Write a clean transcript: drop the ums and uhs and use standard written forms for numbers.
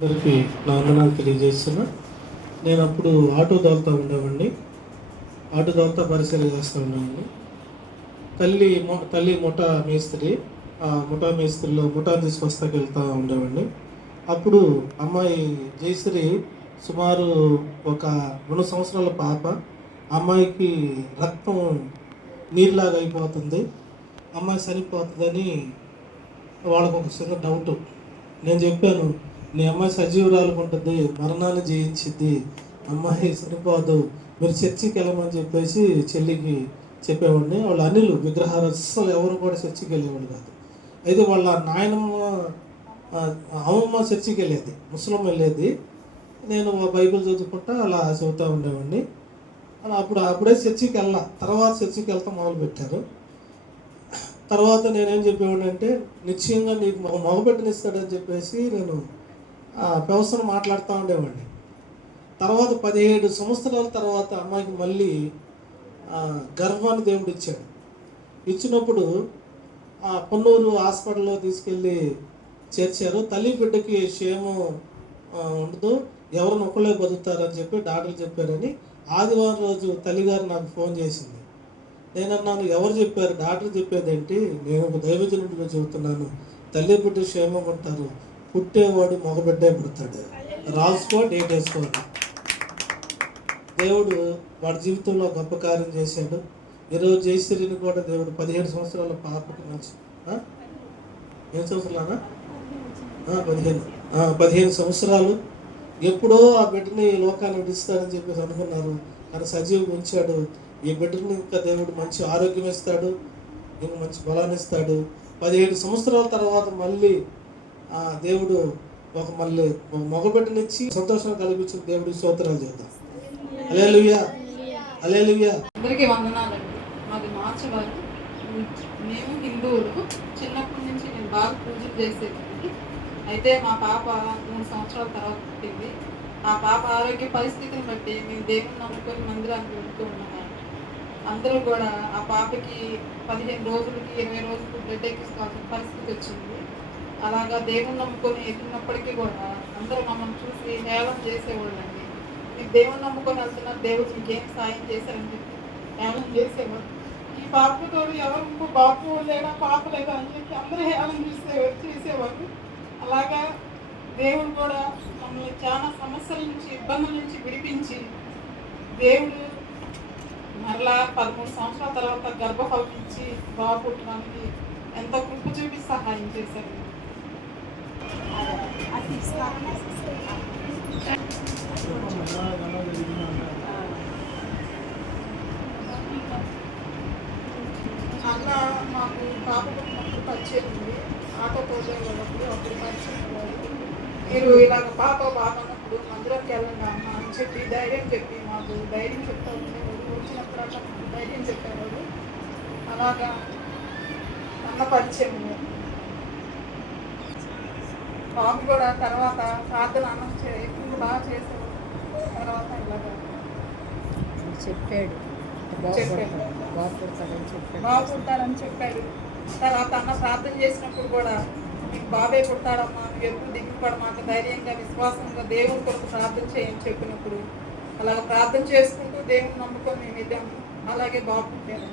అందరికీ నా వందనాలు తెలియజేస్తున్నా. నేను అప్పుడు ఆటో తోలుతూ ఉండేవాడిని. ఆటో తోలుతా పరిశీలన చేస్తూ ఉండేవాడిని. తల్లి ముఠా మేస్త్రి. ఆ ముఠా మేస్త్రిలో ముఠా తీసుకొస్తాకి వెళ్తూ ఉండేవాడిని. అప్పుడు అమ్మాయి జయశ్రీ సుమారు ఒక 2 సంవత్సరాల పాప. అమ్మాయికి రక్తం నీరులాగా అయిపోతుంది, అమ్మాయి చనిపోతుందని వాళ్ళకు ఒక చిన్న డౌట్. నేను చెప్పాను, నీ అమ్మాయి సజీవురాలుగా ఉంటుంది, మరణాన్ని జయించిద్ది, అమ్మాయి చనిపోదు, మీరు చర్చికి వెళ్ళమని చెప్పేసి చెల్లికి చెప్పేవాడిని. వాళ్ళు అనిలు విగ్రహాలు అస్సలు ఎవరు కూడా చర్చికి వెళ్ళేవాడు కాదు. అయితే వాళ్ళ నాయనమ్మ అమ్మమ్మ చర్చికి వెళ్ళేది, ముస్లిం వెళ్ళేది. నేను బైబిల్ చదువుకుంటా అలా చదువుతూ ఉండేవాడిని. అలా అప్పుడే చర్చికి వెళ్ళా, తర్వాత చర్చికి వెళ్తా మొదలుపెట్టారు. తర్వాత నేనేం చెప్పేవాడిని అంటే, నిశ్చయంగా నీకు మగబిడ్డనిస్తాడని చెప్పేసి నేను వ్యవస్థను మాట్లాడుతూ ఉండేవాడిని. తర్వాత 17 సంవత్సరాల తర్వాత అమ్మాయికి మళ్ళీ గర్వాన్ని దేవుడు ఇచ్చాడు. ఇచ్చినప్పుడు పొన్నూరు హాస్పిటల్లో తీసుకెళ్ళి చేర్చారు. తల్లి బిడ్డకి క్షేమం ఉండదు, ఎవరిని ఒకళ్ళే బతుకుతారని చెప్పి డాక్టర్లు చెప్పారని. ఆదివారం రోజు తల్లిగారు నాకు ఫోన్ చేసింది. నేనన్నాను, ఎవరు చెప్పారు? డాక్టర్ చెప్పేదేంటి? నేను ఒక దైవజనుడిగా చెబుతున్నాను, తల్లి బిడ్డ క్షేమంగా ఉంటారు, పుట్టేవాడు మగబిడ్డే పుడతాడు, రాసుకో, డేట్ వేసుకోండి. దేవుడు వాడి జీవితంలో గొప్ప కార్యం చేశాడు. ఈరోజు జయశ్రీని కూడా దేవుడు 17 సంవత్సరాల పాపకి మంచి 8 సంవత్సరాలనా 15 సంవత్సరాలు. ఎప్పుడో ఆ బిడ్డని లోకాన్ని విడిస్తాడని చెప్పేసి అనుకున్నారు, కానీ సజీవుగా ఉంచాడు. ఈ బిడ్డని ఇంకా దేవుడు మంచి ఆరోగ్యం ఇస్తాడు, ఇంకా మంచి బలాన్ని ఇస్తాడు. 17 సంవత్సరాల తర్వాత మళ్ళీ దేవుడు మళ్ళీ మగబిడ్డనిచ్చి సంతోషం కల్పించిన దేవుడికి స్తోత్రాలు చేద్దాం. హల్లెలూయా, హల్లెలూయా. అందరికీ వందనాలండి. మాది మార్చవారు, మేము హిందువులు. చిన్నప్పటి నుంచి నేను బాగా పూజలు చేసేదాన్ని. అయితే మా పాప 3 సంవత్సరాల తర్వాత పుట్టింది. ఆ పాప ఆరోగ్య పరిస్థితిని బట్టి మేము దేవుని నమ్ముకొని మందిరానికి వెళ్తూ ఉన్నాము. అందరూ కూడా ఆ పాపకి 15 రోజులకి 20 రోజులకి బ్లడ్ ఎక్కించుకోవాల్సిన పరిస్థితి వచ్చింది. అలాగా దేవుని నమ్ముకొని ఎత్తున్నప్పటికీ కూడా అందరూ మమ్మల్ని చూసి హేళన చేసేవాళ్ళండి. మీకు దేవుని నమ్ముకొని వెళ్తున్నారు, దేవుడు ఇంకేం సాయం చేశారని చెప్పి హేళన చేసేవాళ్ళు. ఈ పాపతో ఎవరు బాపు లేదా పాప లేదా అని చెప్పి అందరూ హేళన చేసేవారు. అలాగా దేవుడు కూడా మమ్మల్ని చాలా సమస్యల నుంచి, ఇబ్బందుల నుంచి విడిపించి దేవుడు మరలా 13 సంవత్సరాల తర్వాత గర్భఫలం ఇచ్చి బాబు పుట్టడానికి ఎంతో కృప చూపి సహాయం చేశారు. అన్న మాకు పాప పుట్టినప్పుడు పరిచయం ఉంది. ఆటో తోలేటప్పుడు అప్పుడు పరిచయం అవ్వాలి. మీరు ఇలాగ పాప బాగున్నప్పుడు మందిరంకి వెళ్ళండి అమ్మ అని చెప్పి ధైర్యం చెప్పి మాకు ధైర్యం చెప్తా ఉండేవాడు. వచ్చినప్పుడు అట్లా మాకు ధైర్యం చెప్పేవాడు. అలాగా అన్న పరిచయం. బాబు కూడా తర్వాత ప్రార్థన అన్నం ఎక్కువ బాగా చేసేవాడు. తర్వాత ఇలాగా చెప్పాడు బాబు పుట్టాడని చెప్పాడు. తర్వాత అన్న ప్రార్థన చేసినప్పుడు కూడా నీకు బాబే పుట్టాడమ్మా, నువ్వు ఎప్పుడు దిగుపడ, మాకు ధైర్యంగా విశ్వాసంగా దేవుని కొరకు ప్రార్థన చేయని చెప్పినప్పుడు అలాగ ప్రార్థన చేసుకుంటూ దేవుని నమ్ముకొని మేము వెళ్ళాము. అలాగే బాబు పుట్టాడు.